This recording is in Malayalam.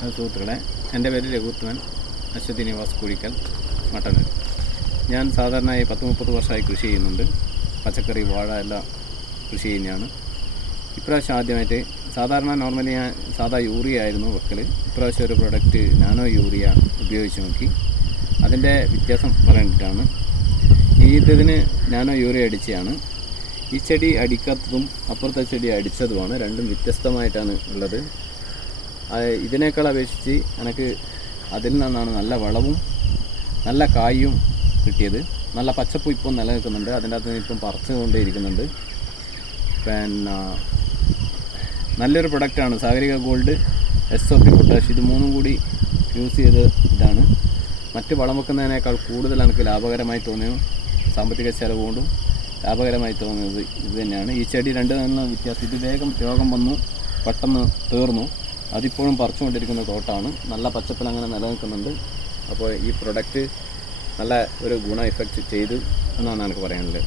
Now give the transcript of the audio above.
സുഹൃത്തുക്കളെ എന്റെ പേര് രഘുത്തമൻ അശ്വതി നിവാസ് കുഴിക്കൽ മട്ടന്നൂർ. ഞാൻ സാധാരണയായി പത്ത് മുപ്പത് വർഷമായി കൃഷി ചെയ്യുന്നുണ്ട്. പച്ചക്കറി വാഴ എല്ലാം കൃഷി ചെയ്യുന്നതാണ്. ഇപ്രാവശ്യം ആദ്യമായിട്ട് സാധാരണ നോർമലി ഞാൻ സാധാ യൂറിയ ആയിരുന്നു വെക്കൽ ഇപ്രാവശ്യം ഒരു പ്രൊഡക്റ്റ് നാനോ യൂറിയ ഉപയോഗിച്ച് നോക്കി. അതിന്റെ വ്യത്യാസം പറഞ്ഞിട്ടാണ് ഈ ഇതിന് നാനോ യൂറിയ അടിച്ചതാണ് ഈ ചെടി അടിക്കാത്തതും അപ്പുറത്തെ ചെടി അടിച്ചതുമാണ്. രണ്ടും വ്യത്യസ്തമായിട്ടാണ് ഉള്ളത്. ഇതിനേക്കാൾ അപേക്ഷിച്ച് എനിക്ക് അതിൽ നിന്നാണ് നല്ല വളവും നല്ല കായും കിട്ടിയത്. നല്ല പച്ചപ്പ് ഇപ്പോൾ നിലനിൽക്കുന്നുണ്ട്. അതിന്റെ അകത്ത് നിന്ന് ഇപ്പം പറിച്ചുകൊണ്ടേ ഇരിക്കുന്നുണ്ട് പിന്നെ നല്ലൊരു പ്രൊഡക്റ്റാണ് Sagarika gold S O P potash ഇത് മൂന്നും കൂടി യൂസ് ചെയ്ത് ഇതാണ്. മറ്റ് വളം വെക്കുന്നതിനേക്കാൾ കൂടുതൽ എനിക്ക് ലാഭകരമായി തോന്നിയത് സാമ്പത്തിക ചെലവ് കൊണ്ടും ലാഭകരമായി തോന്നിയത് ഇത് തന്നെയാണ്. ഈ ചെടി രണ്ട് തന്നെ വ്യത്യാസം ഇത് വേഗം രോഗം വന്നു പെട്ടെന്ന് തീർന്നു. അതിപ്പോഴും പറിച്ചുകൊണ്ടിരിക്കുന്ന തോട്ടാണ്. നല്ല പച്ചപ്പിൽ അങ്ങനെ നിലനിൽക്കുന്നുണ്ട്. അപ്പോൾ ഈ പ്രൊഡക്റ്റ് നല്ല ഒരു ഗുണ ഇഫക്റ്റ് ചെയ്തു എന്നാണ് എനിക്ക് പറയാനുള്ളത്.